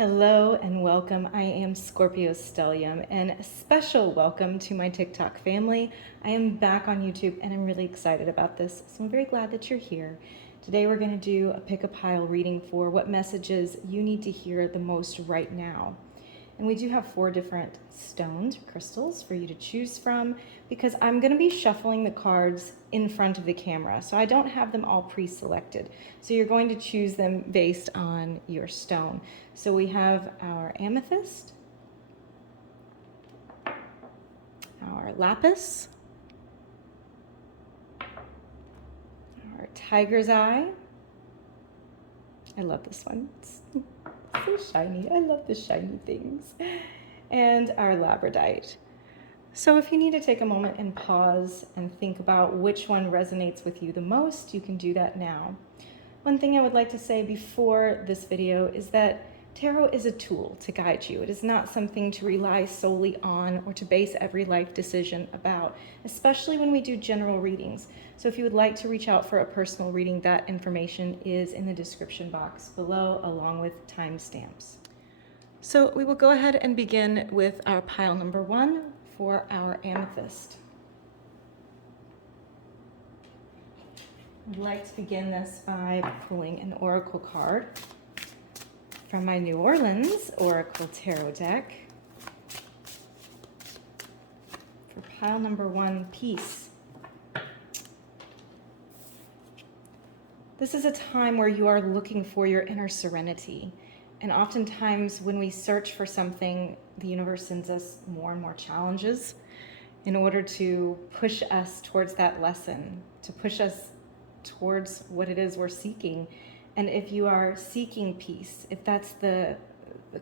Hello and welcome. I am Scorpio Stellium, and a special welcome to my TikTok family. I am back on YouTube and I'm really excited about this, so I'm very glad that you're here. Today we're going to do a pick a pile reading for what messages you need to hear the most right now. And we do have 4 different stones, crystals, for you to choose from because I'm going to be shuffling the cards in front of the camera. So I don't have them all pre-selected. So you're going to choose them based on your stone. So we have our amethyst, our lapis, our tiger's eye. I love this one. It's so shiny. I love the shiny things. And our labradorite. So if you need to take a moment and pause and think about which one resonates with you the most, you can do that now. One thing I would like to say before this video is that tarot is a tool to guide you. It is not something to rely solely on or to base every life decision about, especially when we do general readings. So if you would like to reach out for a personal reading, that information is in the description box below, along with timestamps. So we will go ahead and begin with our pile number 1 for our amethyst. I'd like to begin this by pulling an oracle card from my New Orleans Oracle Tarot deck for pile number 1, peace. This is a time where you are looking for your inner serenity. And oftentimes when we search for something, the universe sends us more and more challenges in order to push us towards that lesson, to push us towards what it is we're seeking. And if you are seeking peace, if that's the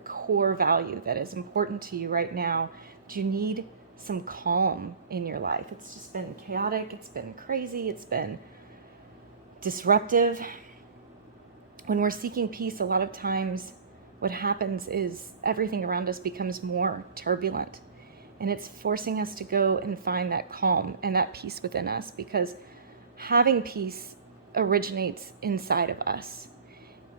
core value that is important to you right now, you need some calm in your life. It's just been chaotic, it's been crazy, it's been disruptive. When we're seeking peace, a lot of times what happens is everything around us becomes more turbulent, and it's forcing us to go and find that calm and that peace within us, because having peace originates inside of us.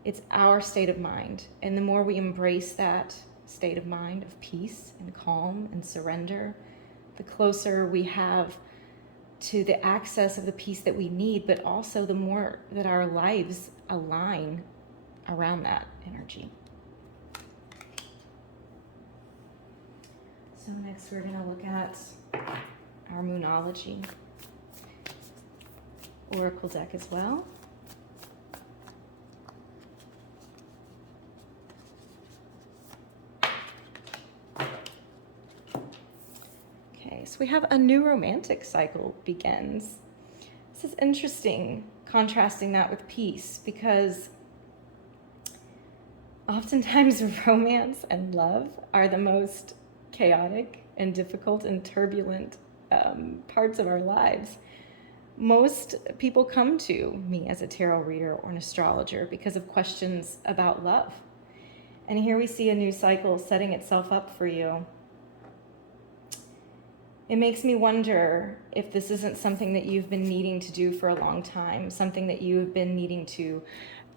It's our state of mind, and the more we embrace that state of mind of peace and calm and surrender, the closer we have to the access of the peace that we need, but also the more that our lives align around that energy. So next we're going to look at our Moonology Oracle deck as well. Okay, so we have a new romantic cycle begins. This is interesting, contrasting that with peace, because oftentimes romance and love are the most chaotic and difficult and turbulent parts of our lives. Most people come to me as a tarot reader or an astrologer because of questions about love. And here we see a new cycle setting itself up for you. It makes me wonder if this isn't something that you've been needing to do for a long time, something that you have been needing to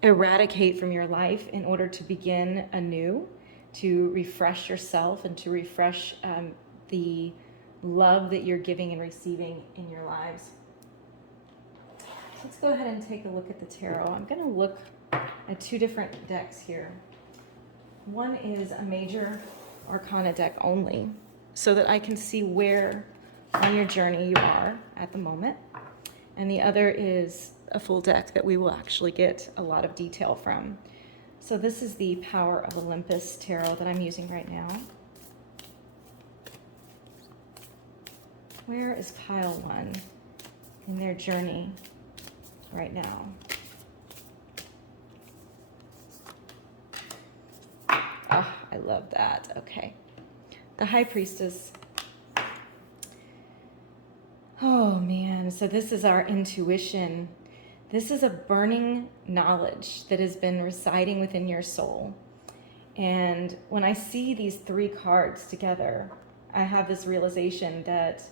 eradicate from your life in order to begin anew, to refresh yourself and to refresh the love that you're giving and receiving in your lives. So let's go ahead and take a look at the tarot. I'm going to look at 2 different decks here. One is a major arcana deck only, so that I can see where on your journey you are at the moment. And the other is a full deck that we will actually get a lot of detail from. So this is the Power of Olympus tarot that I'm using right now. Where is pile 1 in their journey right now? Oh, I love that. Okay. The High Priestess. Oh man, so this is our intuition. This is a burning knowledge that has been residing within your soul. And when I see these 3 cards together, I have this realization that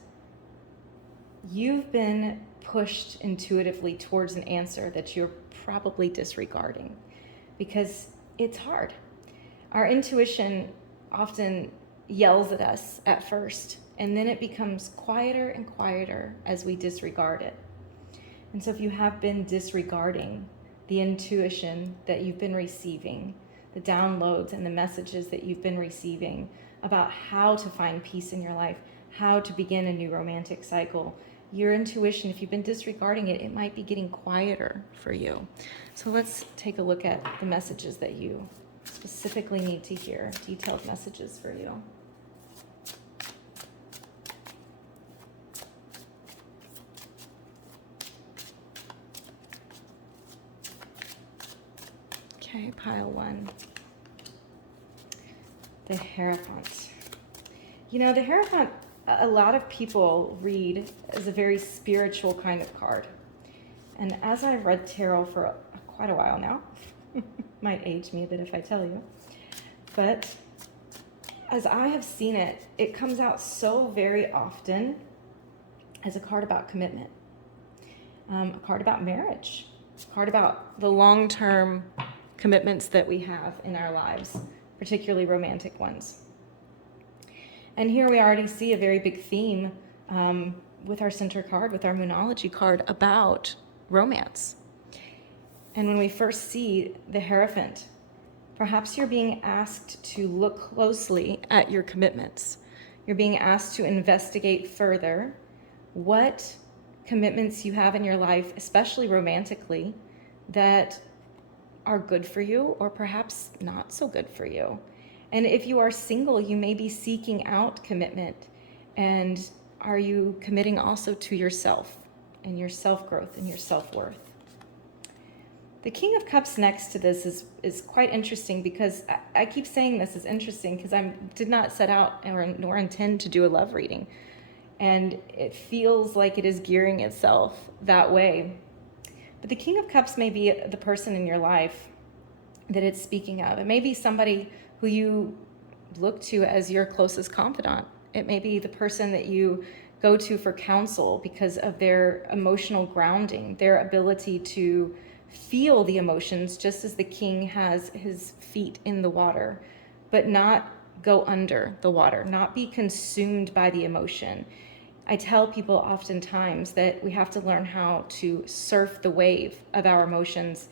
you've been pushed intuitively towards an answer that you're probably disregarding because it's hard. Our intuition often yells at us at first, and then it becomes quieter and quieter as we disregard it. And so if you have been disregarding the intuition that you've been receiving, the downloads and the messages that you've been receiving about how to find peace in your life, how to begin a new romantic cycle, your intuition, if you've been disregarding it, it might be getting quieter for you. So let's take a look at the messages that you specifically need to hear, detailed messages for you. Okay, pile 1. The Hierophant. You know, the Hierophant, a lot of people read as a very spiritual kind of card. And as I've read tarot for quite a while now, might age me a bit if I tell you, but as I have seen it, it comes out so very often as a card about commitment, a card about marriage, a card about the long-term commitments that we have in our lives, particularly romantic ones. And here we already see a very big theme with our center card, with our Moonology card, about romance. And when we first see the Hierophant, perhaps you're being asked to look closely at your commitments. You're being asked to investigate further what commitments you have in your life, especially romantically, that are good for you or perhaps not so good for you. And if you are single, you may be seeking out commitment. And are you committing also to yourself and your self-growth and your self-worth? The King of Cups next to this is quite interesting, because I keep saying this is interesting because I did not set out nor intend to do a love reading. And it feels like it is gearing itself that way. But the King of Cups may be the person in your life that it's speaking of. It may be somebody who you look to as your closest confidant. It may be the person that you go to for counsel because of their emotional grounding, their ability to feel the emotions just as the king has his feet in the water, but not go under the water, not be consumed by the emotion. I tell people oftentimes that we have to learn how to surf the wave of our emotions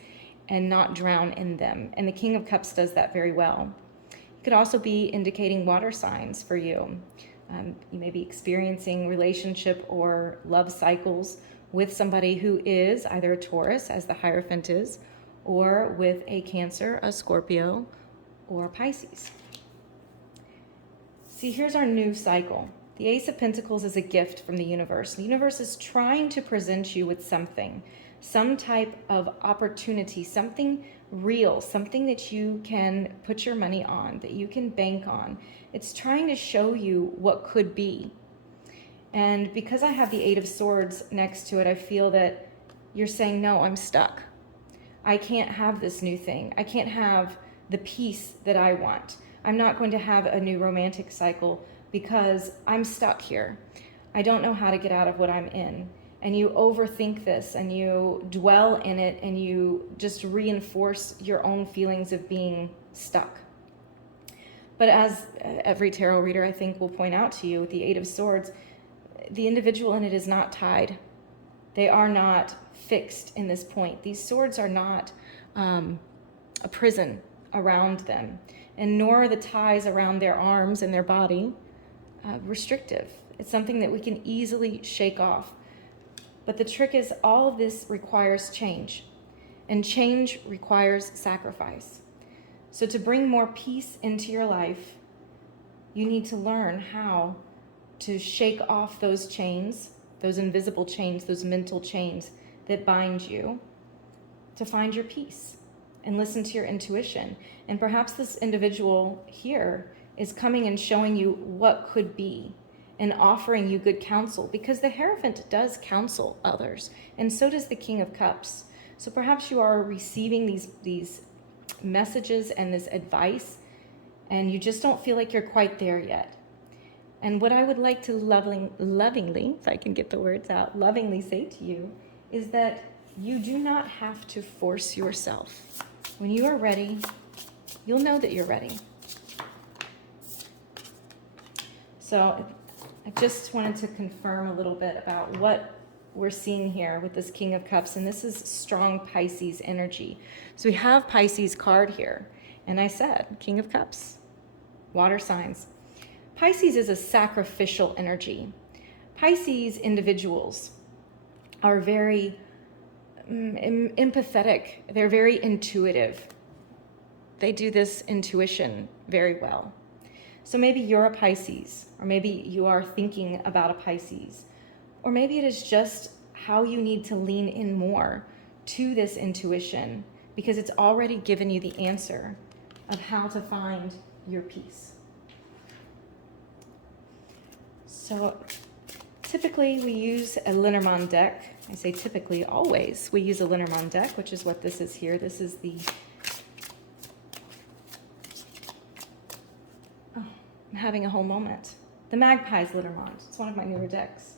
and not drown in them. And the King of Cups does that very well. It could also be indicating water signs for you. You may be experiencing relationship or love cycles with somebody who is either a Taurus, as the Hierophant is, or with a Cancer, a Scorpio, or a Pisces. See, here's our new cycle. The Ace of Pentacles is a gift from the universe. The universe is trying to present you with something, some type of opportunity, something real, something that you can put your money on, that you can bank on. It's trying to show you what could be. And because I have the Eight of Swords next to it, I feel that you're saying, no, I'm stuck. I can't have this new thing. I can't have the peace that I want. I'm not going to have a new romantic cycle because I'm stuck here. I don't know how to get out of what I'm in. And you overthink this and you dwell in it and you just reinforce your own feelings of being stuck. But as every tarot reader, I think, will point out to you, with the Eight of Swords, the individual in it is not tied. They are not fixed in this point. These swords are not a prison around them, and nor are the ties around their arms and their body restrictive. It's something that we can easily shake off. But the trick is, all of this requires change, and change requires sacrifice. So to bring more peace into your life, you need to learn how to shake off those chains, those invisible chains, those mental chains that bind you, to find your peace and listen to your intuition. And perhaps this individual here is coming and showing you what could be and offering you good counsel, because the Hierophant does counsel others, and so does the King of Cups. So perhaps you are receiving these messages and this advice, and you just don't feel like you're quite there yet. And what I would like to lovingly, if I can get the words out, lovingly say to you is that you do not have to force yourself. When you are ready, you'll know that you're ready. So I just wanted to confirm a little bit about what we're seeing here with this King of Cups, and this is strong Pisces energy. So we have Pisces card here, and I said King of Cups, water signs. Pisces is a sacrificial energy. Pisces individuals are very empathetic. They're very intuitive. They do this intuition very well. So maybe you're a Pisces, or maybe you are thinking about a Pisces, or maybe it is just how you need to lean in more to this intuition because it's already given you the answer of how to find your peace. So typically we use a Lenormand deck. I say typically, always. We use a Lenormand deck, which is what this is here. This is the... Oh, I'm having a whole moment. The Magpie's Lenormand. It's one of my newer decks.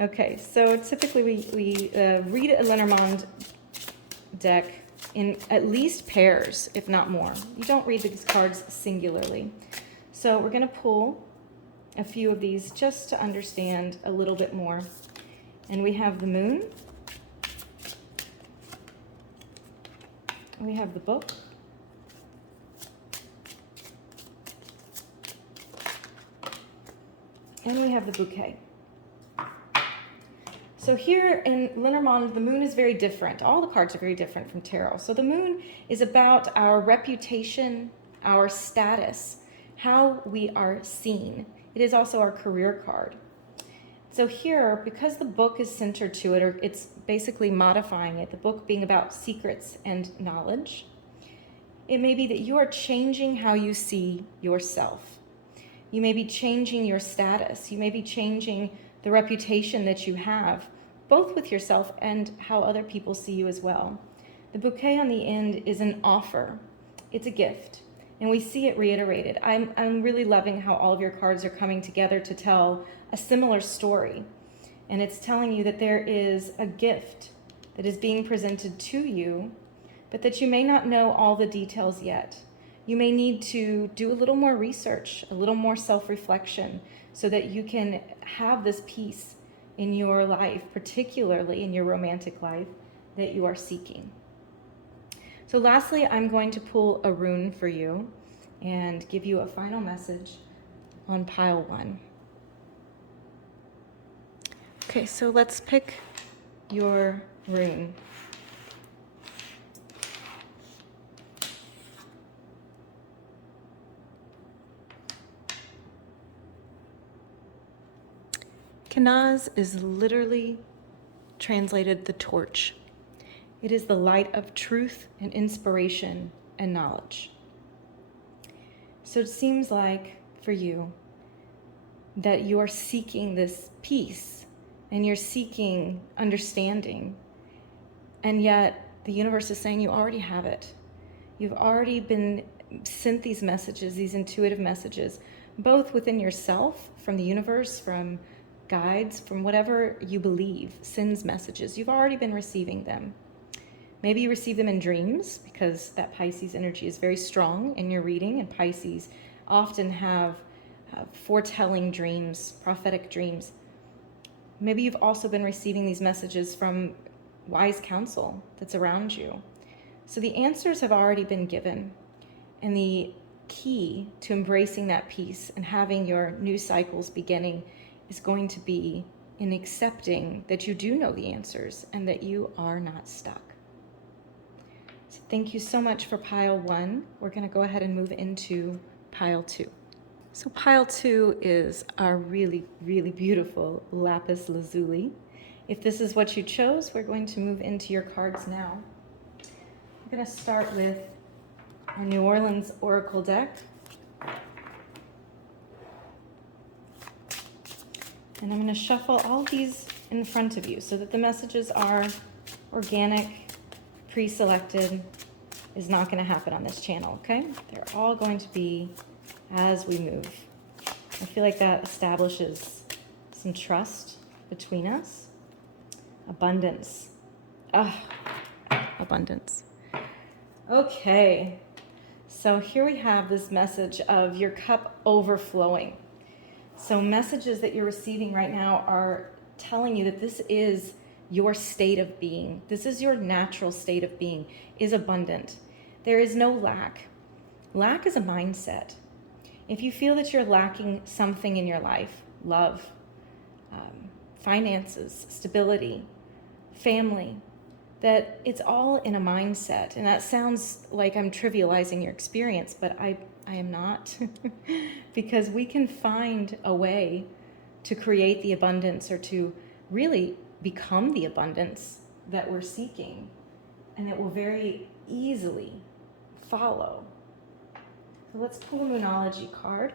Okay, so typically we read a Lenormand deck in at least pairs, if not more. You don't read these cards singularly. So we're going to pull a few of these just to understand a little bit more. And we have the Moon. We have the Book. And we have the Bouquet. So here in Lenormand, the Moon is very different. All the cards are very different from tarot. So the Moon is about our reputation, our status, how we are seen. It is also our career card. So here, because the Book is centered to it, or it's basically modifying it, the Book being about secrets and knowledge, it may be that you are changing how you see yourself. You may be changing your status. You may be changing the reputation that you have, both with yourself and how other people see you as well. The Bouquet on the end is an offer. It's a gift. And we see it reiterated. I'm really loving how all of your cards are coming together to tell a similar story. And it's telling you that there is a gift that is being presented to you, but that you may not know all the details yet. You may need to do a little more research, a little more self-reflection, so that you can have this peace in your life, particularly in your romantic life, that you are seeking. So lastly, I'm going to pull a rune for you and give you a final message on pile 1. Okay, so let's pick your rune. Kenaz is literally translated the torch. It is the light of truth and inspiration and knowledge. So it seems like for you that you are seeking this peace and you're seeking understanding, and yet the universe is saying you already have it. You've already been sent these messages, these intuitive messages, both within yourself, from the universe, from guides, from whatever you believe sends messages. You've already been receiving them. Maybe you receive them in dreams, because that Pisces energy is very strong in your reading, and Pisces often have foretelling dreams, prophetic dreams. Maybe you've also been receiving these messages from wise counsel that's around you. So the answers have already been given, and the key to embracing that peace and having your new cycles beginning is going to be in accepting that you do know the answers and that you are not stuck. So thank you so much for pile 1. We're going to go ahead and move into pile 2. So pile 2 is our really, really beautiful lapis lazuli. If this is what you chose, we're going to move into your cards now. I'm going to start with a New Orleans Oracle deck. And I'm going to shuffle all these in front of you so that the messages are organic, pre-selected. Is not going to happen on this channel, okay? They're all going to be as we move. I feel like that establishes some trust between us. Abundance. Abundance. Okay, So here we have this message of your cup overflowing. So messages that you're receiving right now are telling you that this is your state of being. This is your natural state of being, is abundant. There is no lack. Lack is a mindset. If you feel that you're lacking something in your life, love, finances, stability, family, that it's all in a mindset. And that sounds like I'm trivializing your experience, but I am not. Because we can find a way to create the abundance or to really become the abundance that we're seeking, and it will very easily follow. So let's pull a Moonology card,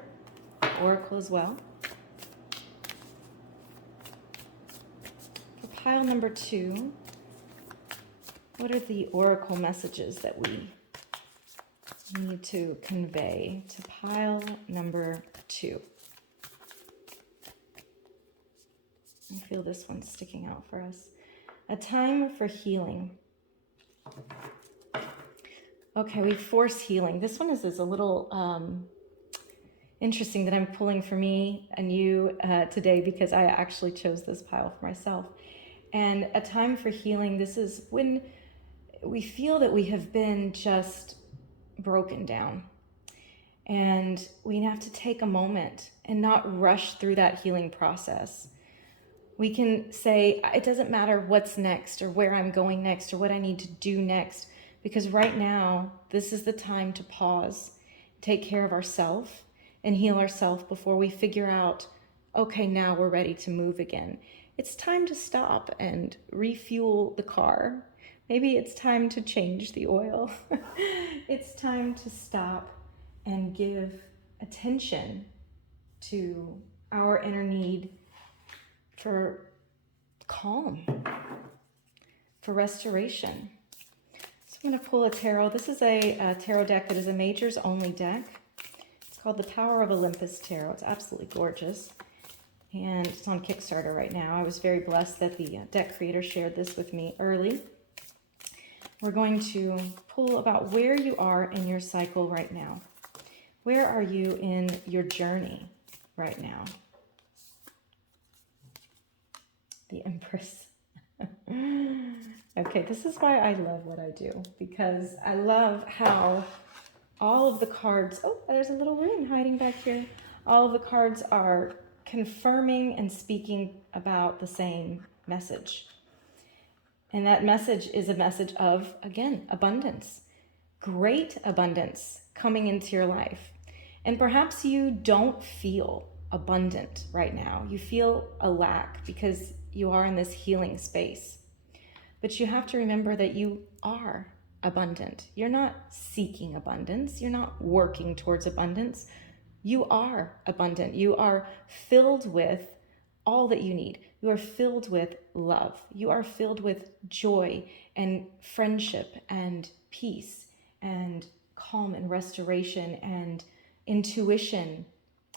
Oracle as well. For pile number 2, what are the Oracle messages that we need to convey to pile number 2? I feel this one sticking out for us. A time for healing. Okay, we force healing. This one is a little interesting that I'm pulling for me and you today, because I actually chose this pile for myself. And a time for healing, this is when we feel that we have been just broken down. And we have to take a moment and not rush through that healing process. We can say, it doesn't matter what's next or where I'm going next or what I need to do next, because right now, this is the time to pause, take care of ourselves and heal ourselves before we figure out, okay, now we're ready to move again. It's time to stop and refuel the car. Maybe it's time to change the oil. It's time to stop and give attention to our inner need for calm, for restoration. So I'm going to pull a tarot. This is a tarot deck that is a majors only deck. It's called the Power of Olympus Tarot. It's absolutely gorgeous. And it's on Kickstarter right now. I was very blessed that the deck creator shared this with me early. We're going to pull about where you are in your cycle right now. Where are you in your journey right now? The Empress. Okay, this is why I love what I do, because I love how all of the cards, oh, there's a little rune hiding back here. All of the cards are confirming and speaking about the same message. And that message is a message of, again, abundance. Great abundance coming into your life. And perhaps you don't feel abundant right now. You feel a lack because you are in this healing space. But you have to remember that you are abundant. You're not seeking abundance. You're not working towards abundance. You are abundant. You are filled with all that you need. You are filled with love. You are filled with joy and friendship and peace and calm and restoration and intuition.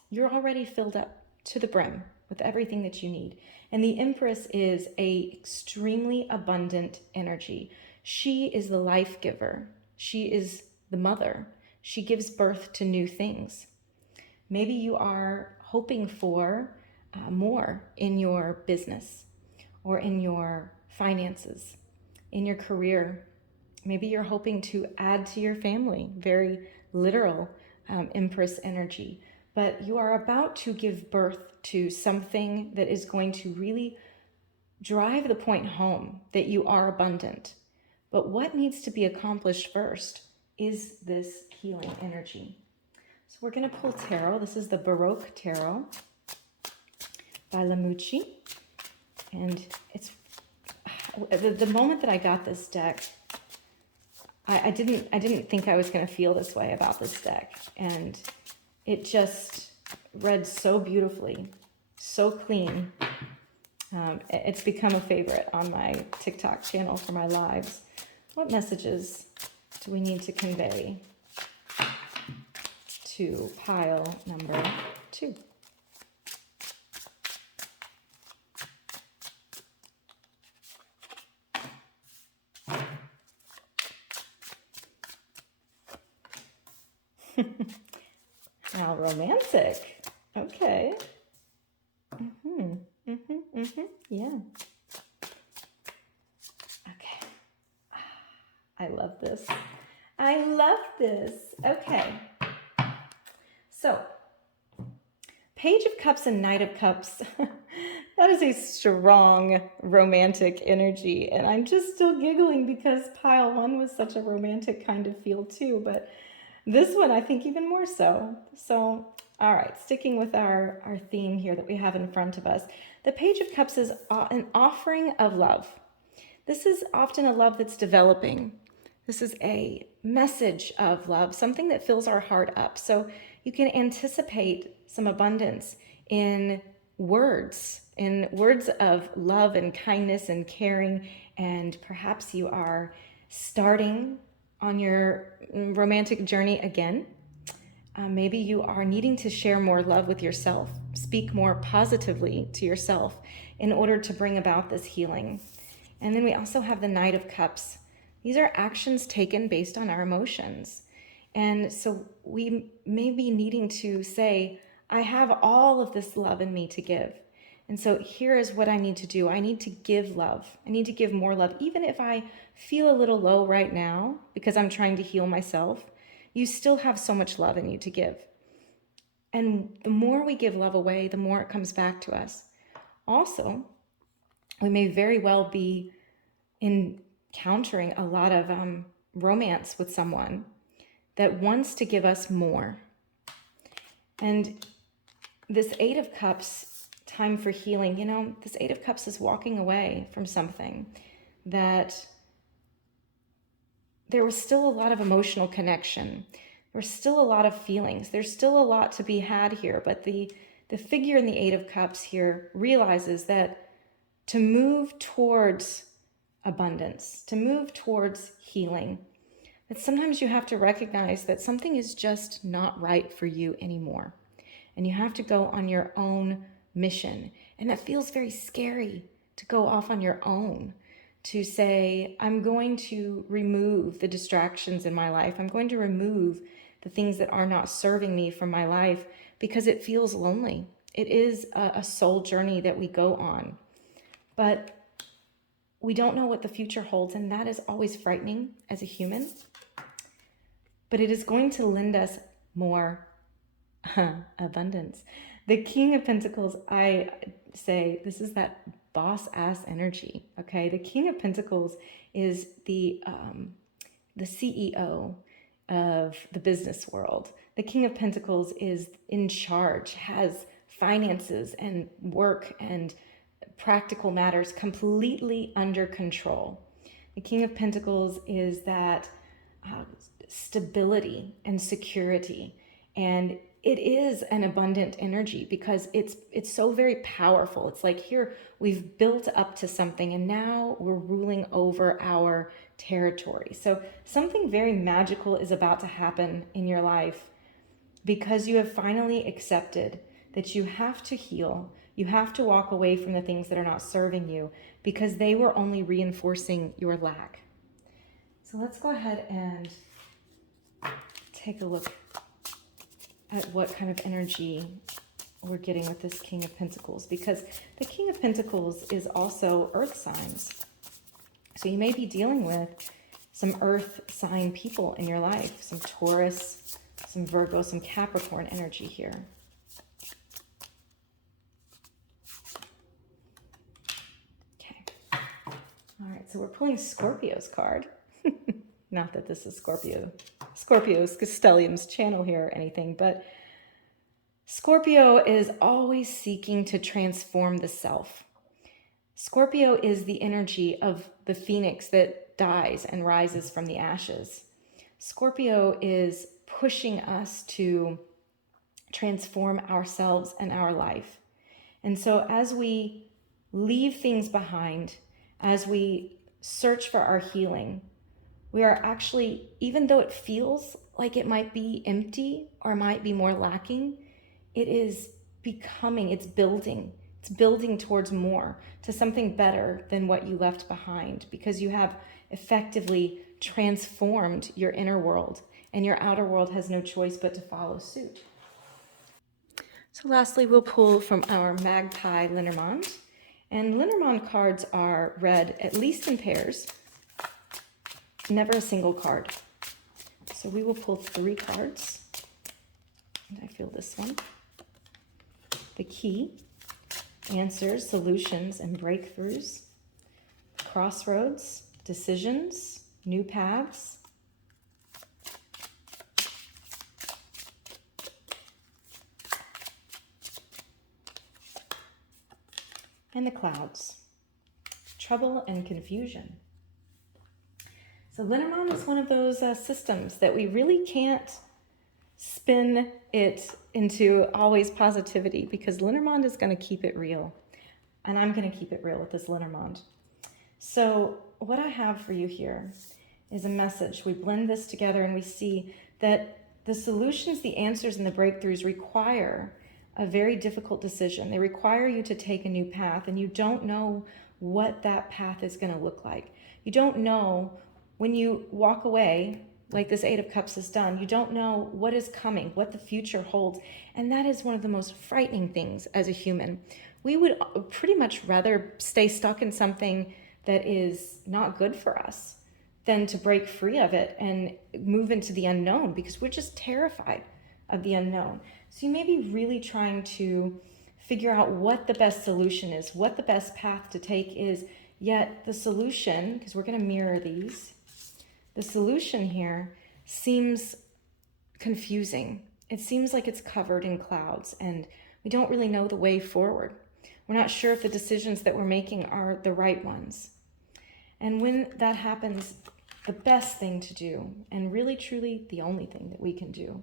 You're already filled up to the brim with everything that you need. And the Empress is a extremely abundant energy. She is the life giver. She is the mother. She gives birth to new things. Maybe you are hoping for more in your business or in your finances, in your career. Maybe you're hoping to add to your family, very literal Empress energy. But you are about to give birth to something that is going to really drive the point home that you are abundant. But what needs to be accomplished first is this healing energy. So we're going to pull tarot. This is the Baroque Tarot by Lamucci. And it's the moment that I got this deck, I didn't think I was going to feel this way about this deck. And it just read so beautifully, so clean. It's become a favorite on my TikTok channel for my lives. What messages do we need to convey to pile number 2? How romantic. Okay. Yeah. Okay. I love this. I love this. Okay. So, Page of Cups and Knight of Cups. That is a strong romantic energy. And I'm just still giggling because pile one was such a romantic kind of feel too. But this one, I think even more so. So, all right, sticking with our theme here that we have in front of us. The Page of Cups is an offering of love. This is often a love that's developing. This is a message of love, something that fills our heart up. So you can anticipate some abundance in words of love and kindness and caring. And perhaps you are starting on your romantic journey again. Maybe you are needing to share more love with yourself, speak more positively to yourself in order to bring about this healing. And then we also have the Knight of Cups. These are actions taken based on our emotions. And so we may be needing to say, I have all of this love in me to give. And so here is what I need to do. I need to give love. I need to give more love. Even if I feel a little low right now because I'm trying to heal myself, you still have so much love in you to give. And the more we give love away, the more it comes back to us. Also, we may very well be encountering a lot of romance with someone that wants to give us more. And this Eight of Cups, time for healing, this Eight of Cups is walking away from something that there was still a lot of emotional connection. There's still a lot of feelings. There's still a lot to be had here. But the figure in the Eight of Cups here realizes that to move towards abundance, to move towards healing, that sometimes you have to recognize that something is just not right for you anymore. And you have to go on your own mission. And that feels very scary to go off on your own, to say, I'm going to remove the distractions in my life. I'm going to remove the things that are not serving me from my life because it feels lonely. It is a soul journey that we go on. But we don't know what the future holds, and that is always frightening as a human. But it is going to lend us more abundance. The King of Pentacles, I say, this is that boss-ass energy, okay? The King of Pentacles is the CEO of the business world. The King of Pentacles is in charge, has finances and work and practical matters completely under control. The King of Pentacles is that stability and security, and it is an abundant energy because it's so very powerful. It's like here we've built up to something and now we're ruling over our territory. So something very magical is about to happen in your life because you have finally accepted that you have to heal. You have to walk away from the things that are not serving you because they were only reinforcing your lack. So let's go ahead and take a look at what kind of energy we're getting with this King of Pentacles, because the King of Pentacles is also earth signs. So you may be dealing with some earth sign people in your life, some Taurus, some Virgo, some Capricorn energy here. Okay. All right, so we're pulling Scorpio's card. Not that this is Scorpio Stellium's channel here or anything, but Scorpio is always seeking to transform the self. Scorpio is the energy of the phoenix that dies and rises from the ashes. Scorpio is pushing us to transform ourselves and our life. And so as we leave things behind, as we search for our healing, we are actually, even though it feels like it might be empty or might be more lacking, it is becoming, it's building towards more, to something better than what you left behind, because you have effectively transformed your inner world and your outer world has no choice but to follow suit. So lastly, we'll pull from our Magpie Lenormand. And Lenormand cards are read at least in pairs, never a single card. So we will pull 3 cards. And I feel this one. The Key, Answers, Solutions, and Breakthroughs. Crossroads, Decisions, New Paths. And the Clouds, Trouble and Confusion. So Lenormand is one of those systems that we really can't spin it into always positivity, because Lenormand is going to keep it real. And I'm going to keep it real with this Lenormand. So what I have for you here is a message. We blend this together and we see that the solutions, the answers, and the breakthroughs require a very difficult decision. They require you to take a new path, and you don't know what that path is going to look like. You don't know when you walk away, like this 8 of Cups has done, you don't know what is coming, what the future holds. And that is one of the most frightening things as a human. We would pretty much rather stay stuck in something that is not good for us than to break free of it and move into the unknown, because we're just terrified of the unknown. So you may be really trying to figure out what the best solution is, what the best path to take is, yet the solution, because we're going to mirror these, the solution here seems confusing. It seems like it's covered in clouds, and we don't really know the way forward. We're not sure if the decisions that we're making are the right ones. And when that happens, the best thing to do, and really truly the only thing that we can do,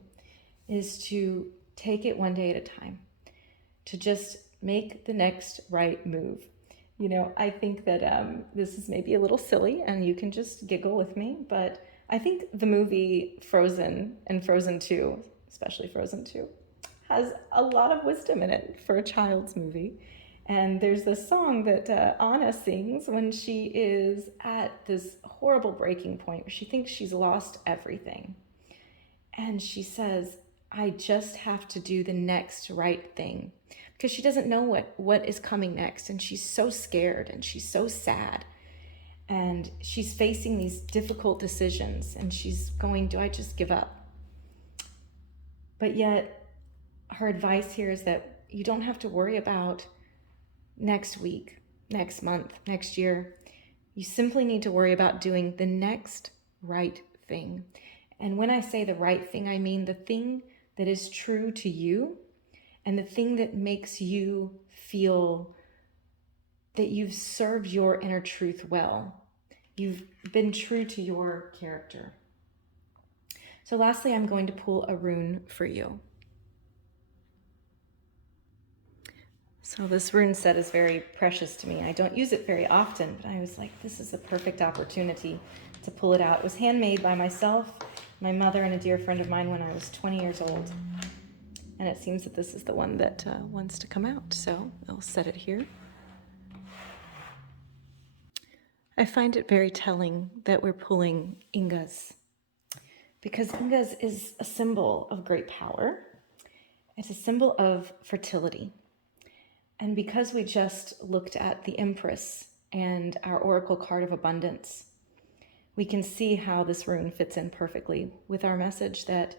is to take it one day at a time, to just make the next right move. You know, I think that this is maybe a little silly, and you can just giggle with me, but I think the movie Frozen and Frozen 2, especially Frozen 2, has a lot of wisdom in it for a child's movie. And there's this song that Anna sings when she is at this horrible breaking point where she thinks she's lost everything. And she says, I just have to do the next right thing, because she doesn't know what is coming next. And she's so scared and she's so sad. And she's facing these difficult decisions and she's going, do I just give up? But yet her advice here is that you don't have to worry about next week, next month, next year. You simply need to worry about doing the next right thing. And when I say the right thing, I mean the thing that is true to you and the thing that makes you feel that you've served your inner truth well. You've been true to your character. So lastly, I'm going to pull a rune for you. So this rune set is very precious to me. I don't use it very often, but I was like, this is a perfect opportunity to pull it out. It was handmade by myself, my mother, and a dear friend of mine when I was 20 years old. And it seems that this is the one that wants to come out. So I'll set it here. I find it very telling that we're pulling Ingas, because Ingas is a symbol of great power. It's a symbol of fertility. And because we just looked at the Empress and our oracle card of abundance, we can see how this rune fits in perfectly with our message that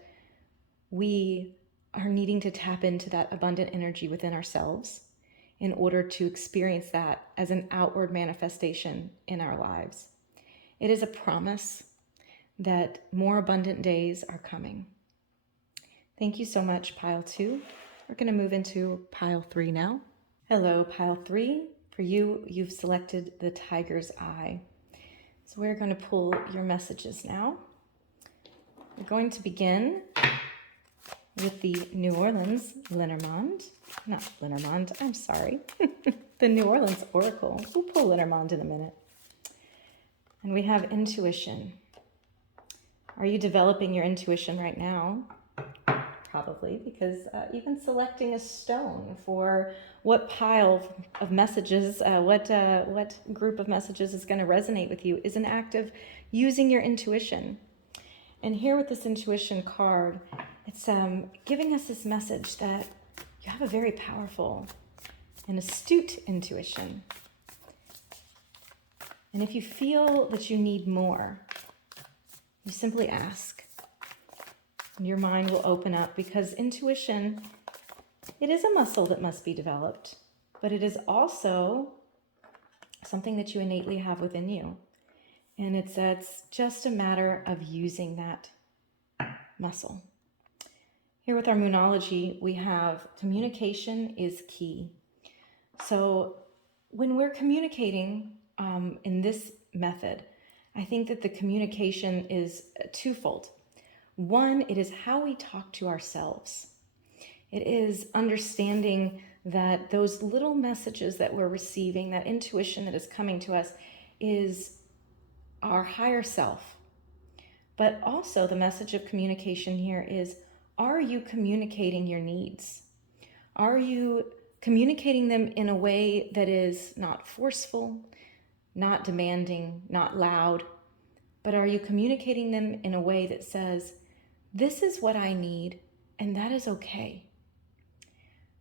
we are needing to tap into that abundant energy within ourselves in order to experience that as an outward manifestation in our lives. It is a promise that more abundant days are coming. Thank you so much, Pile 2. We're going to move into Pile 3 now. Hello, Pile 3. For you, you've selected the Tiger's Eye. So we're going to pull your messages now. We're going to begin with the New Orleans Lenormand. Not Lenormand, I'm sorry. The New Orleans Oracle. We'll pull Lenormand in a minute. And we have intuition. Are you developing your intuition right now? Probably, because even selecting a stone for what pile of messages, what group of messages is going to resonate with you is an act of using your intuition. And here with this intuition card, it's giving us this message that you have a very powerful and astute intuition. And if you feel that you need more, you simply ask. And your mind will open up, because intuition, it is a muscle that must be developed, but it is also something that you innately have within you. And it's just a matter of using that muscle. Here with our Moonology, we have communication is key. So when we're communicating in this method, I think that the communication is twofold. One, it is how we talk to ourselves. It is understanding that those little messages that we're receiving, that intuition that is coming to us, is our higher self. But also the message of communication here is, are you communicating your needs? Are you communicating them in a way that is not forceful, not demanding, not loud, but are you communicating them in a way that says, this is what I need, and that is okay?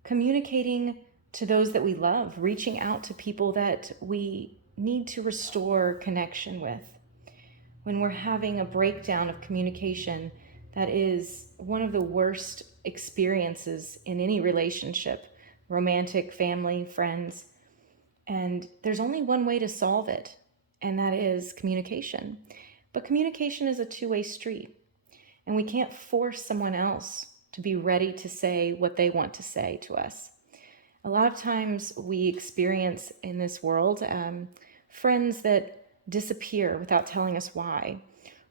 Communicating to those that we love, reaching out to people that we need to restore connection with. When we're having a breakdown of communication, that is one of the worst experiences in any relationship, romantic, family, friends. And there's only one way to solve it, and that is communication. But communication is a two-way street, and we can't force someone else to be ready to say what they want to say to us. A lot of times we experience in this world friends that disappear without telling us why,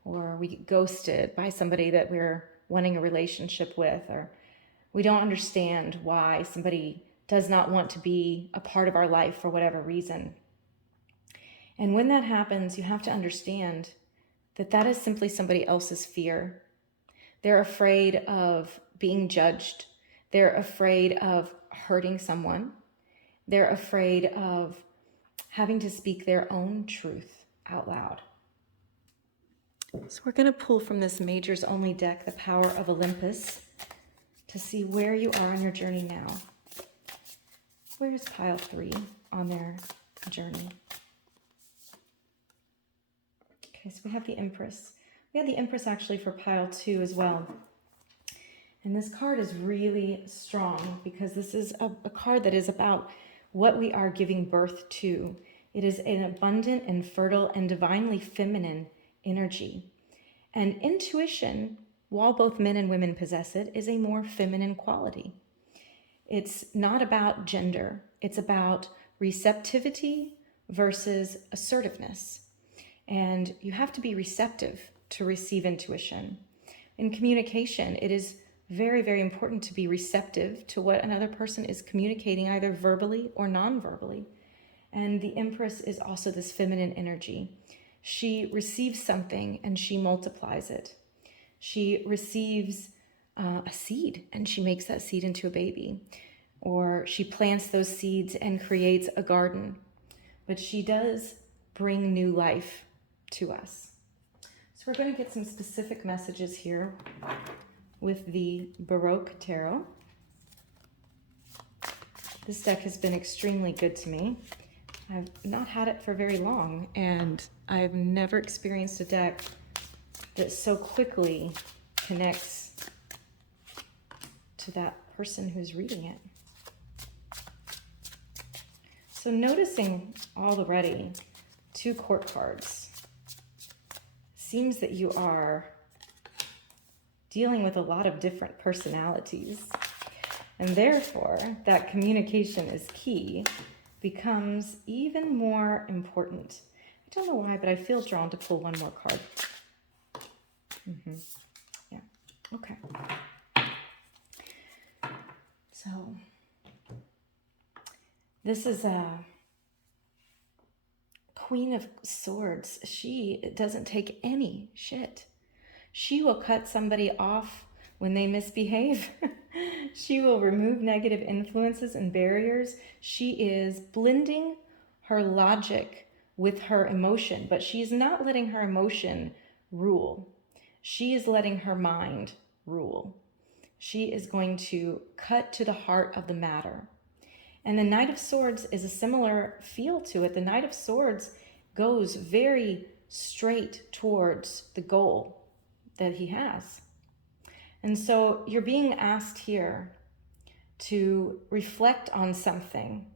or we get ghosted by somebody that we're wanting a relationship with, or we don't understand why somebody does not want to be a part of our life for whatever reason. And when that happens, you have to understand that that is simply somebody else's fear. They're afraid of being judged. They're afraid of hurting someone. They're afraid of having to speak their own truth out loud. So we're going to pull from this Majors Only deck, the Power of Olympus, to see where you are on your journey now. Where is pile 3 on their journey? Okay, so we have the Empress. We had the Empress actually for pile 2 as well. And this card is really strong because this is a card that is about what we are giving birth to. It is an abundant and fertile and divinely feminine energy. And intuition, while both men and women possess it, is a more feminine quality. It's not about gender. It's about receptivity versus assertiveness. And you have to be receptive to receive intuition. In communication, it is very, very important to be receptive to what another person is communicating, either verbally or non-verbally. And the Empress is also this feminine energy. She receives something and she multiplies it. She receives a seed and she makes that seed into a baby. Or she plants those seeds and creates a garden. But she does bring new life to us. So we're going to get some specific messages here with the Baroque Tarot. This deck has been extremely good to me. I've not had it for very long, and I've never experienced a deck that so quickly connects to that person who's reading it. So noticing already 2 court cards, seems that you are dealing with a lot of different personalities, and therefore that communication is key becomes even more important. I don't know why, but I feel drawn to pull one more card. Yeah, okay. So this is a Queen of Swords. She doesn't take any shit. She will cut somebody off when they misbehave. She will remove negative influences and barriers. She is blending her logic with her emotion, but she's not letting her emotion rule. She is letting her mind rule. She is going to cut to the heart of the matter. And the Knight of Swords is a similar feel to it. The Knight of Swords goes very straight towards the goal that he has. And so you're being asked here to reflect on something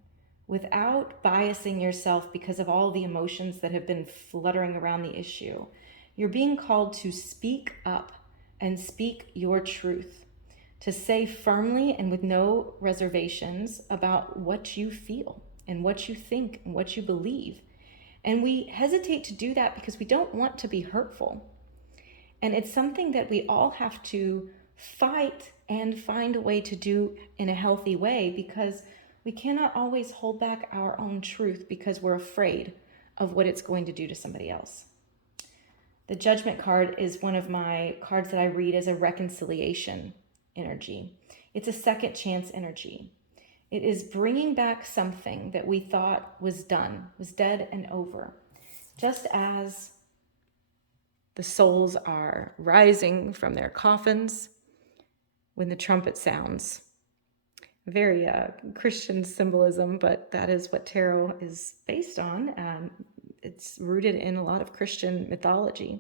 without biasing yourself because of all the emotions that have been fluttering around the issue. You're being called to speak up and speak your truth, to say firmly and with no reservations about what you feel and what you think and what you believe. And we hesitate to do that because we don't want to be hurtful. And it's something that we all have to fight and find a way to do in a healthy way, because we cannot always hold back our own truth because we're afraid of what it's going to do to somebody else. The Judgment card is one of my cards that I read as a reconciliation energy. It's a second chance energy. It is bringing back something that we thought was done, was dead and over. Just as the souls are rising from their coffins when the trumpet sounds. Very Christian symbolism, but that is what tarot is based on. It's rooted in a lot of Christian mythology.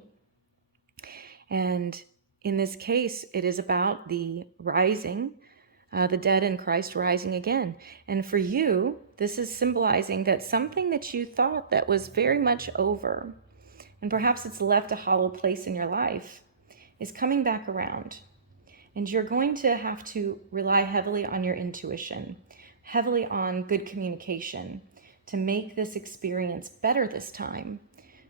And in this case, it is about the rising, the dead in Christ rising again. And for you, this is symbolizing that something that you thought that was very much over, and perhaps it's left a hollow place in your life, is coming back around. And you're going to have to rely heavily on your intuition, heavily on good communication to make this experience better this time,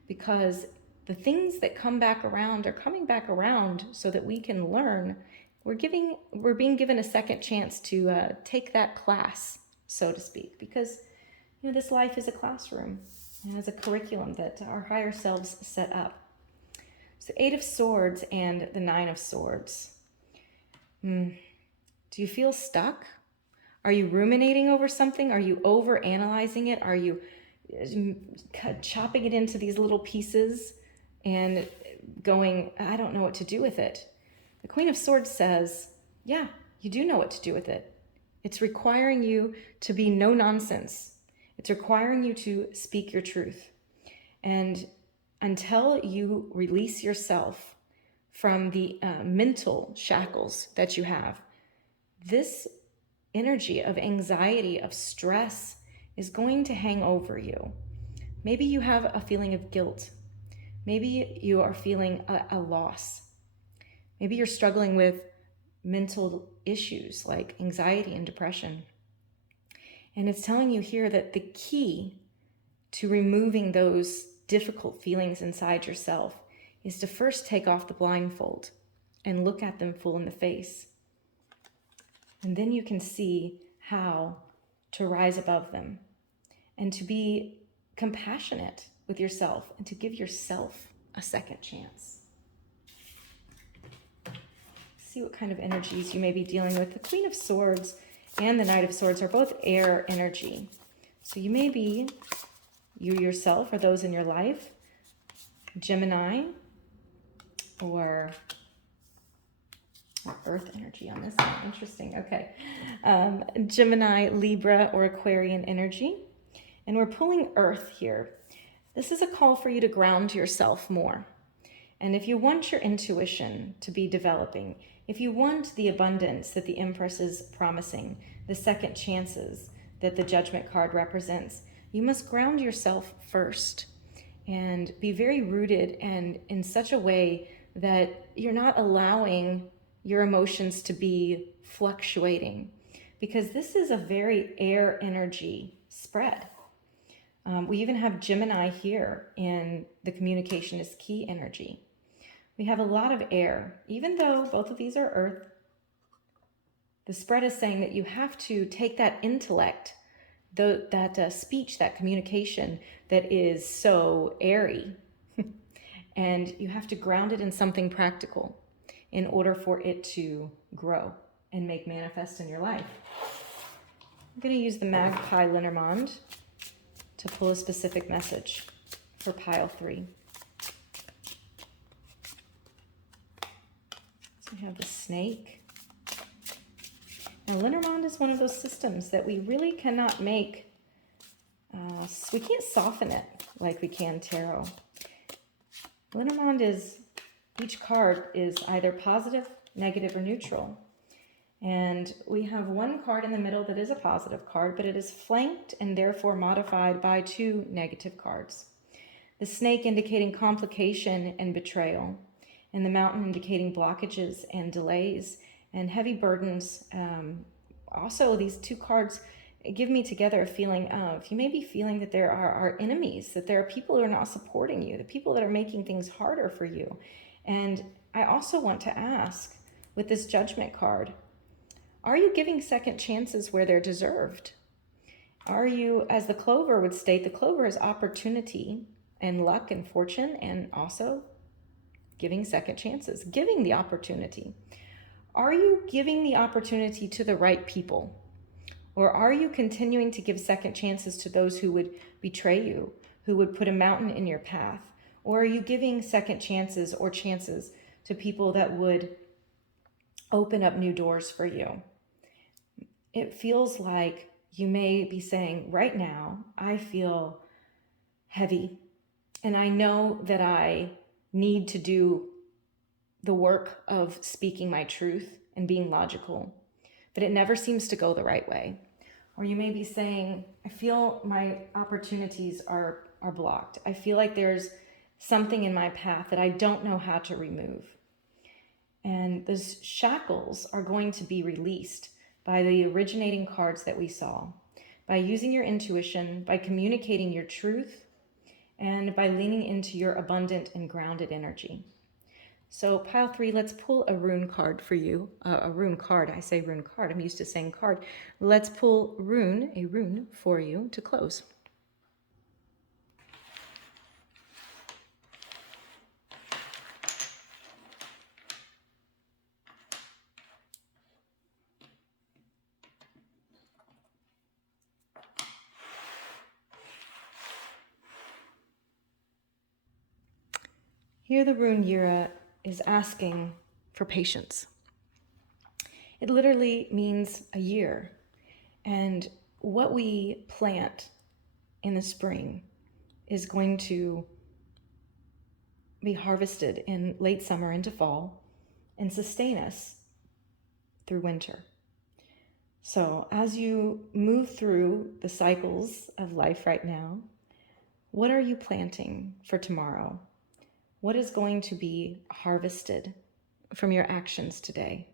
because the things that come back around are coming back around so that we can learn. We're being given a second chance to take that class, so to speak, because this life is a classroom and is a curriculum that our higher selves set up. So Eight of Swords and the Nine of Swords. Do you feel stuck? Are you ruminating over something? Are you over analyzing it? Are you chopping it into these little pieces and going, I don't know what to do with it? The Queen of Swords says, yeah, you do know what to do with it. It's requiring you to be no nonsense. It's requiring you to speak your truth. And until you release yourself from the mental shackles that you have, this energy of anxiety, of stress is going to hang over you. Maybe you have a feeling of guilt. Maybe you are feeling a loss. Maybe you're struggling with mental issues like anxiety and depression. And it's telling you here that the key to removing those difficult feelings inside yourself is to first take off the blindfold and look at them full in the face. And then you can see how to rise above them and to be compassionate with yourself and to give yourself a second chance. See what kind of energies you may be dealing with. The Queen of Swords and the Knight of Swords are both air energy. So you may be, you yourself or those in your life, Gemini or Earth energy on this one. Interesting. Okay. Gemini, Libra, or Aquarian energy. And we're pulling Earth here. This is a call for you to ground yourself more. And if you want your intuition to be developing, if you want the abundance that the Empress is promising, the second chances that the Judgment card represents, you must ground yourself first and be very rooted and in such a way that you're not allowing your emotions to be fluctuating, because this is a very air energy spread. We even have Gemini here in the communication is key energy. We have a lot of air, even though both of these are earth. The spread is saying that you have to take that intellect, that speech, that communication that is so airy, and you have to ground it in something practical in order for it to grow and make manifest in your life. I'm going to use the Magpie Lenormand to pull a specific message for pile 3. We have the snake. Now, Lenormand is one of those systems that we really cannot make, we can't soften it like we can tarot. Lenormand is, each card is either positive, negative, or neutral. And we have one card in the middle that is a positive card, but it is flanked and therefore modified by two negative cards. The snake indicating complication and betrayal, and the mountain indicating blockages and delays and heavy burdens. Also, these two cards give me together a feeling of, you may be feeling that there are enemies, that there are people who are not supporting you, the people that are making things harder for you. And I also want to ask, with this Judgment card, are you giving second chances where they're deserved? Are you, as the Clover would state, the Clover is opportunity and luck and fortune, and also giving second chances, giving the opportunity. Are you giving the opportunity to the right people? Or are you continuing to give second chances to those who would betray you, who would put a mountain in your path? Or are you giving second chances or chances to people that would open up new doors for you? It feels like you may be saying, right now, I feel heavy, and I know that I need to do the work of speaking my truth and being logical, but it never seems to go the right way. Or you may be saying, I feel my opportunities are blocked. I feel like there's something in my path that I don't know how to remove. And those shackles are going to be released by the originating cards that we saw, by using your intuition, by communicating your truth, and by leaning into your abundant and grounded energy. So pile 3, let's pull a rune card for you. A rune card, I say rune card, I'm used to saying card. Let's pull a rune for you to close. Here the rune Yira is asking for patience. It literally means a year. And what we plant in the spring is going to be harvested in late summer into fall and sustain us through winter. So as you move through the cycles of life right now, what are you planting for tomorrow? What is going to be harvested from your actions today?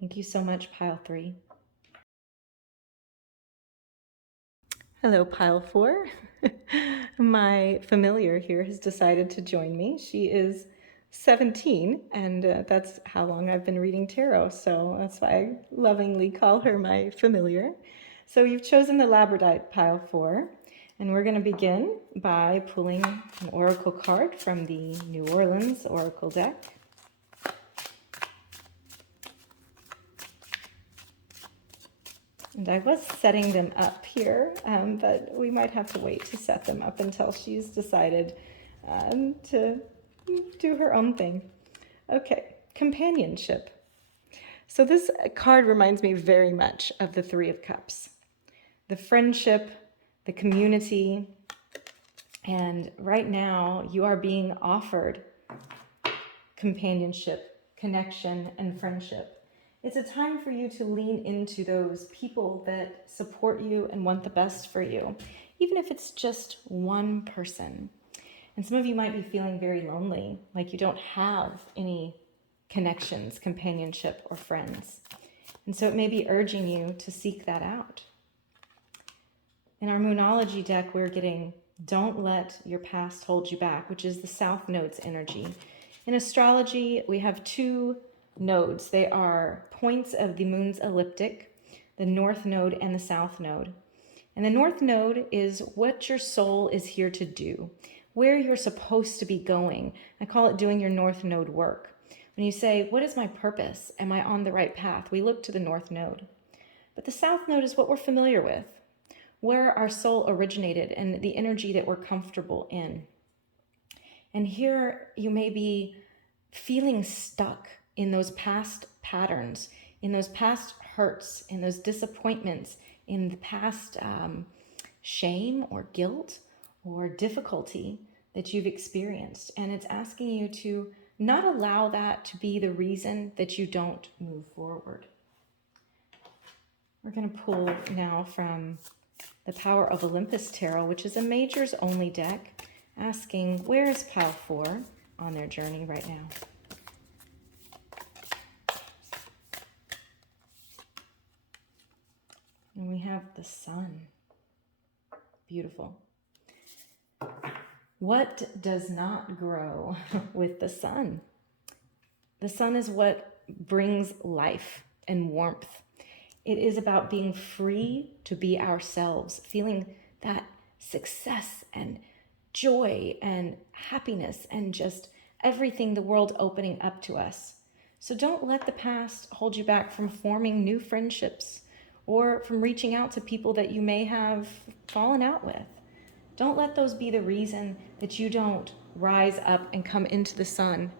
Thank you so much, pile 3. Hello, pile 4. My familiar here has decided to join me. She is 17, and that's how long I've been reading tarot, so that's why I lovingly call her my familiar. So you've chosen the Labradorite, pile 4, and we're going to begin by pulling an oracle card from the New Orleans Oracle deck. And I was setting them up here, but we might have to wait to set them up until she's decided to do her own thing. Okay, companionship. So this card reminds me very much of the Three of Cups. The friendship, the community, and right now you are being offered companionship, connection, and friendship. It's a time for you to lean into those people that support you and want the best for you, even if it's just one person. And some of you might be feeling very lonely, like you don't have any connections, companionship, or friends. And so it may be urging you to seek that out. In our Moonology deck, we're getting Don't Let Your Past Hold You Back, which is the South Node's energy. In astrology, we have two nodes. They are points of the moon's ecliptic, the North Node and the South Node. And the North Node is what your soul is here to do, where you're supposed to be going. I call it doing your North Node work. When you say, what is my purpose? Am I on the right path? We look to the North Node. But the South Node is what we're familiar with, where our soul originated and the energy that we're comfortable in. And here you may be feeling stuck in those past patterns, in those past hurts, in those disappointments, in the past shame or guilt or difficulty that you've experienced. And it's asking you to not allow that to be the reason that you don't move forward. We're going to pull now from the Power of Olympus Tarot, which is a majors only deck, asking, where is Pile 4 on their journey right now? And we have the Sun. Beautiful. What does not grow with the Sun? The Sun is what brings life and warmth. It is about being free to be ourselves, feeling that success and joy and happiness and just everything, the world opening up to us. So don't let the past hold you back from forming new friendships or from reaching out to people that you may have fallen out with. Don't let those be the reason that you don't rise up and come into the Sun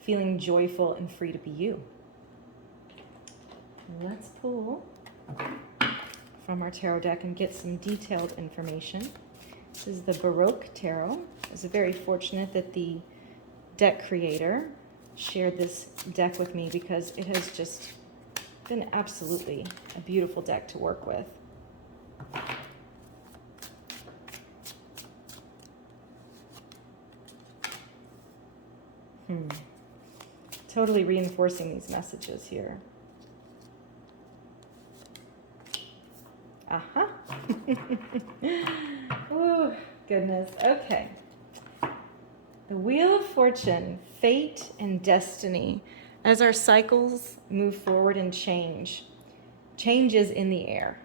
feeling joyful and free to be you. Let's pull from our tarot deck and get some detailed information. This is the Baroque Tarot. I was very fortunate that the deck creator shared this deck with me because it has just been absolutely a beautiful deck to work with. Totally reinforcing these messages here. Aha. Oh, goodness. Okay. The Wheel of Fortune, fate and destiny. As our cycles move forward and change is in the air.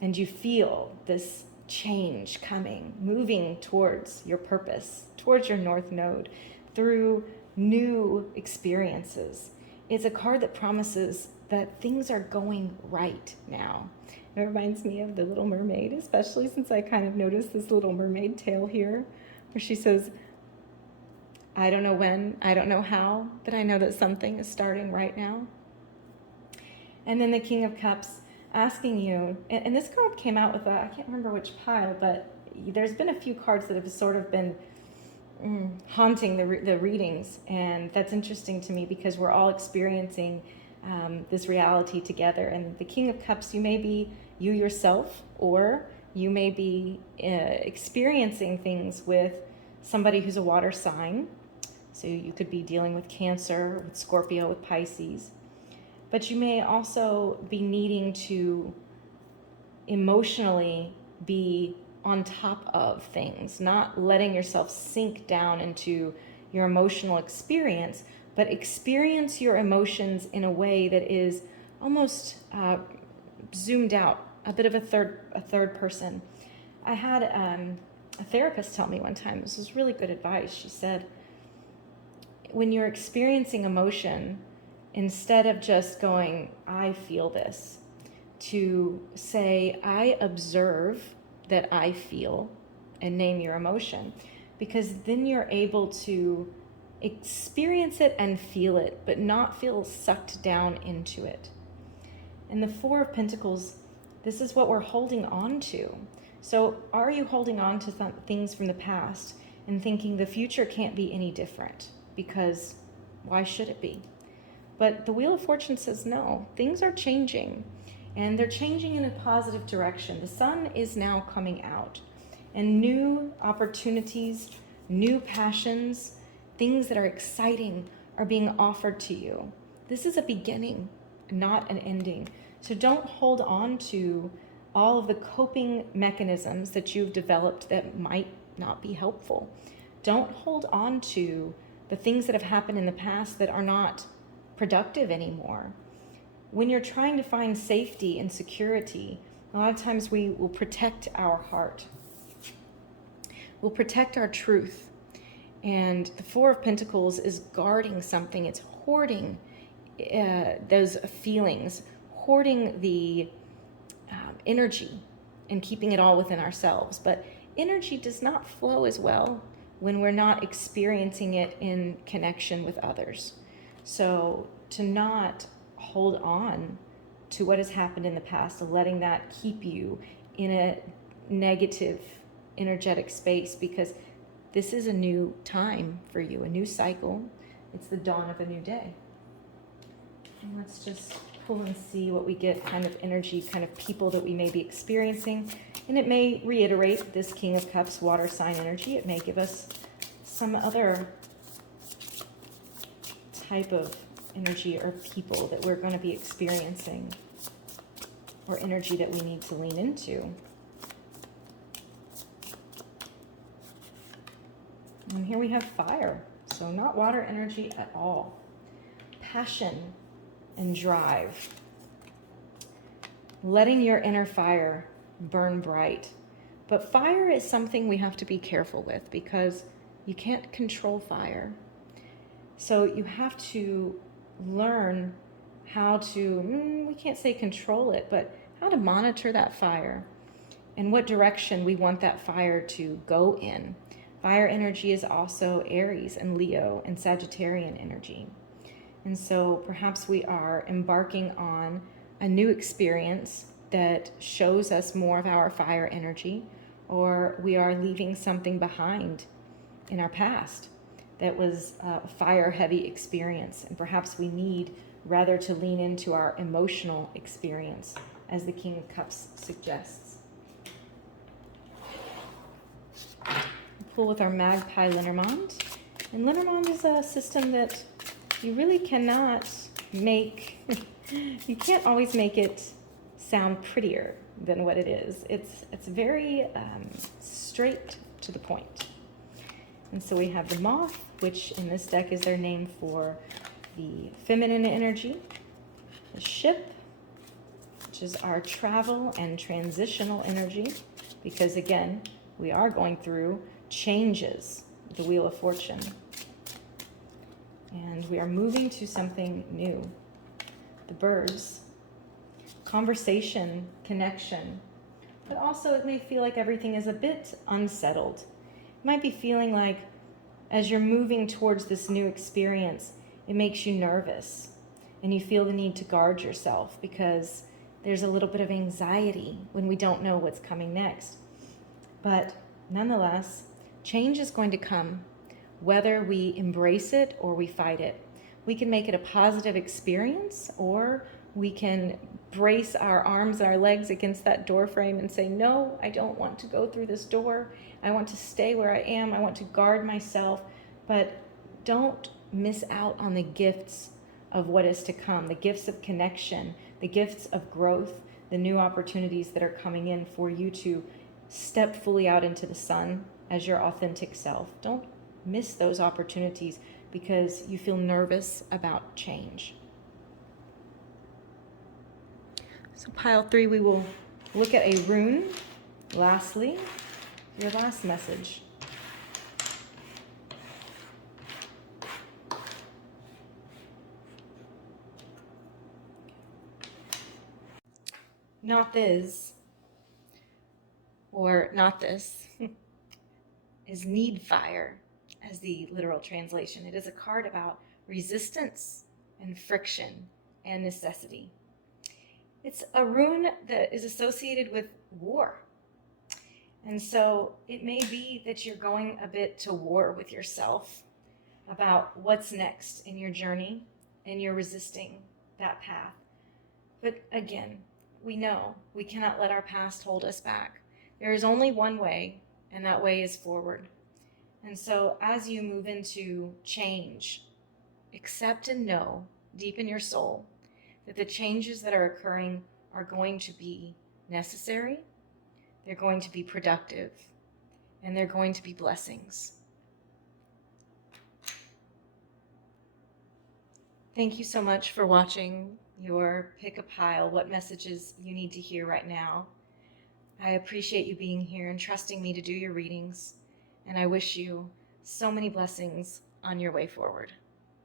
And you feel this change coming, moving towards your purpose, towards your North Node, through new experiences. It's a card that promises that things are going right now. It reminds me of The Little Mermaid, especially since I kind of noticed this Little Mermaid tale here, where she says, I don't know when, I don't know how, but I know that something is starting right now. And then the King of Cups asking you, and this card came out with I can't remember which pile, but there's been a few cards that have sort of been haunting the readings, and that's interesting to me because we're all experiencing this reality together. And the King of Cups, you may be you yourself, or you may be experiencing things with somebody who's a water sign. So you could be dealing with Cancer, with Scorpio, with Pisces. But you may also be needing to emotionally be on top of things, not letting yourself sink down into your emotional experience, but experience your emotions in a way that is almost zoomed out, a bit of a third person. I had a therapist tell me one time, this was really good advice. She said, when you're experiencing emotion, instead of just going, I feel this, to say, I observe that I feel, and name your emotion, because then you're able to experience it and feel it, but not feel sucked down into it. And the Four of Pentacles, this is what we're holding on to. So are you holding on to things from the past and thinking the future can't be any different? Because why should it be? But the Wheel of Fortune says no, things are changing, and they're changing in a positive direction. The sun is now coming out, and new opportunities, new passions, things that are exciting are being offered to you. This is a beginning, not an ending. So don't hold on to all of the coping mechanisms that you've developed that might not be helpful. Don't hold on to the things that have happened in the past that are not productive anymore. When you're trying to find safety and security, a lot of times we will protect our heart. We'll protect our truth. And the Four of Pentacles is guarding something. It's hoarding those feelings, hoarding the energy and keeping it all within ourselves. But energy does not flow as well when we're not experiencing it in connection with others. So to not hold on to what has happened in the past, to letting that keep you in a negative energetic space, because this is a new time for you, a new cycle. It's the dawn of a new day. And let's just pull and see what we get, kind of energy, kind of people that we may be experiencing. And it may reiterate this King of Cups water sign energy. It may give us some other type of energy or people that we're going to be experiencing, or energy that we need to lean into. And here we have fire, so not water energy at all. Passion and drive. Letting your inner fire burn bright. But fire is something we have to be careful with, because you can't control fire. So you have to learn how to, we can't say control it, but how to monitor that fire and what direction we want that fire to go in. Fire energy is also Aries and Leo and Sagittarian energy. And so perhaps we are embarking on a new experience that shows us more of our fire energy, or we are leaving something behind in our past that was a fire-heavy experience. And perhaps we need rather to lean into our emotional experience, as the King of Cups suggests. Pull with our Magpie Lenormand. And Lenormand is a system that you really cannot make, you can't always make it sound prettier than what it is. It's very straight to the point. And so we have the Moth, which in this deck is their name for the feminine energy. The Ship, which is our travel and transitional energy, because again, we are going through changes, the Wheel of Fortune. And we are moving to something new. The Birds, conversation, connection, but also it may feel like everything is a bit unsettled. You might be feeling like as you're moving towards this new experience, it makes you nervous and you feel the need to guard yourself, because there's a little bit of anxiety when we don't know what's coming next. But nonetheless, change is going to come, whether we embrace it or we fight it. We can make it a positive experience, or we can brace our arms and our legs against that door frame and say, no, I don't want to go through this door. I want to stay where I am. I want to guard myself. But don't miss out on the gifts of what is to come, the gifts of connection, the gifts of growth, the new opportunities that are coming in for you to step fully out into the sun as your authentic self. Don't miss those opportunities because you feel nervous about change. So pile 3, we will look at a rune. Lastly, your last message. Not this, or not this, is Need Fire as the literal translation. It is a card about resistance and friction and necessity. It's a rune that is associated with war. And so it may be that you're going a bit to war with yourself about what's next in your journey, and you're resisting that path. But again, we know we cannot let our past hold us back. There is only one way, and that way is forward. And so as you move into change, accept and know deep in your soul that the changes that are occurring are going to be necessary, they're going to be productive, and they're going to be blessings. Thank you so much for watching your Pick a Pile, what messages you need to hear right now. I appreciate you being here and trusting me to do your readings, and I wish you so many blessings on your way forward.